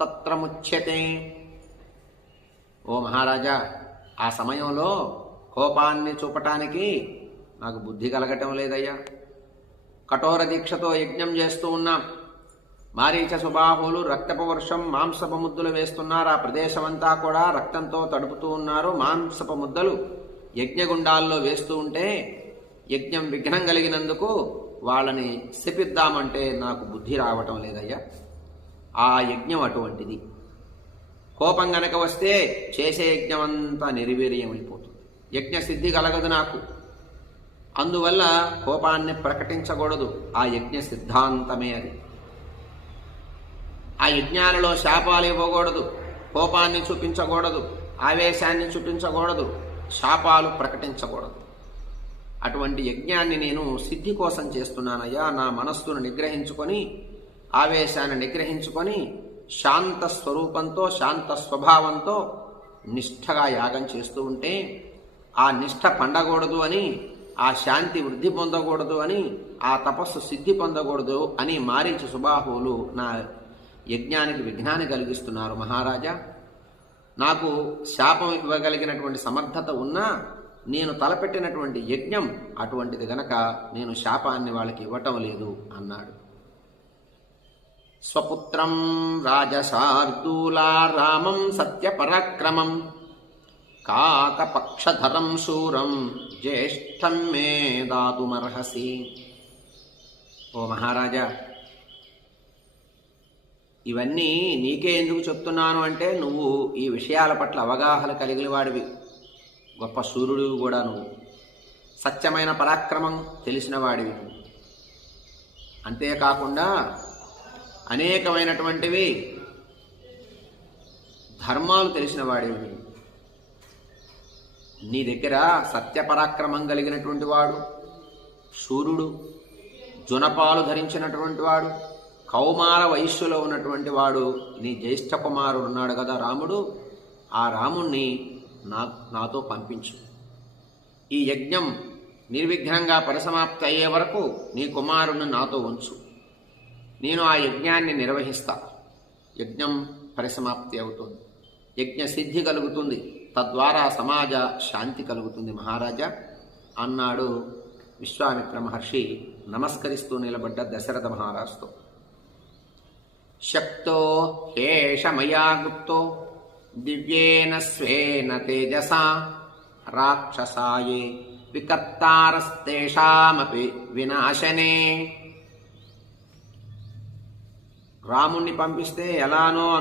తత్ర ముచ్యతే. ఓ మహారాజా ఆ సమయంలో కోపాన్ని చూపటానికి నాకు బుద్ధి కలగటం లేదయ్యా. కఠోర దీక్షతో యజ్ఞం చేస్తూ ఉన్నాం. మారీచ సుబాహులు రక్తపు వర్షం మాంసపు ముద్దలు వేస్తున్నారు. ఆ ప్రదేశమంతా కూడా రక్తంతో తడుపుతూ ఉన్నారు. మాంసపు ముద్దలు యజ్ఞగుండాల్లో వేస్తూ ఉంటే యజ్ఞం విఘ్నం కలిగినందుకు వాళ్ళని శపిద్దామంటే నాకు బుద్ధి రావటం లేదయ్యా. ఆ యజ్ఞం అటువంటిది. కోపం గనక వస్తే చేసే యజ్ఞం అంతా నిర్వీర్యమైపోతుంది యజ్ఞ సిద్ధి కలగదు నాకు. అందువల్ల కోపాన్ని ప్రకటించకూడదు. ఆ యజ్ఞ సిద్ధాంతమే అది. ఆ యజ్ఞాలలో శాపాలు ఇవ్వకూడదు. కోపాన్ని చూపించకూడదు. ఆవేశాన్ని చూపించకూడదు. శాపాలు ప్రకటించకూడదు. అటువంటి యజ్ఞాన్ని నేను సిద్ధి కోసం చేస్తున్నానయ్యా. నా మనస్సును నిగ్రహించుకొని ఆవేశాన్ని నిగ్రహించుకొని శాంత స్వరూపంతో శాంత స్వభావంతో నిష్ఠగా యాగం చేస్తూ ఉంటే ఆ నిష్ఠ పండకూడదు అని ఆ శాంతి వృద్ధి పొందకూడదు అని ఆ తపస్సు సిద్ధి పొందకూడదు అని మారీచి సుబాహువులు నా యజ్ఞానికి విఘ్నాన్ని కలిగిస్తున్నారు మహారాజా. నాకు శాపం ఇవ్వగలిగినటువంటి సమర్థత ఉన్నా నేను తలపెట్టినటువంటి యజ్ఞం అటువంటిది గనక నేను శాపాన్ని వాళ్ళకి ఇవ్వటం లేదు అన్నాడు. స్వపుత్రం రాజశార్దూలా రామం సత్యపరాక్రమం. కాకపక్షధరం శూరం జ్యేష్ఠం మే దాతుమర్హసి. ఓ మహారాజా ఇవన్నీ నీకే ఎందుకు చెప్తున్నాను అంటే నువ్వు ఈ విషయాల పట్ల అవగాహన కలిగిన వాడివి. గొప్ప సూర్యుడివి కూడా నువ్వు. సత్యమైన పరాక్రమం తెలిసిన వాడివి నువ్వు. అంతేకాకుండా అనేకమైనటువంటివి ధర్మాలు తెలిసిన వాడేవి. నీ దగ్గర సత్యపరాక్రమం కలిగినటువంటి వాడు సూర్యుడు జునపాలు ధరించినటువంటి వాడు కౌమార వయస్సులో ఉన్నటువంటి వాడు నీ జ్యేష్ఠ కుమారుడు ఉన్నాడు కదా రాముడు ఆ రాముణ్ణి నా నాతో పంపించు. ఈ యజ్ఞం నిర్విఘ్నంగా పరిసమాప్తి అయ్యే వరకు నీ కుమారుణ్ణి నాతో ఉంచు. నేను ఆ యజ్ఞాన్ని నిర్వహిస్తా. యజ్ఞం పరిసమాప్తి అవుతుంది. యజ్ఞ సిద్ధి కలుగుతుంది. తద్వారా సమాజ శాంతి కలుగుతుంది మహారాజా. అన్నాడు విశ్వామిత్ర మహర్షి నమస్కరిస్తూ నిలబడ్డ దశరథ మహారాజుతో. శక్తో హేషమయా గుప్తో దివ్యేన స్వేన తేజసా రాక్షసాయే వికర్తారస్తేషామపి వినాశనే. రాముణ్ణి పంపిస్తే ఎలానో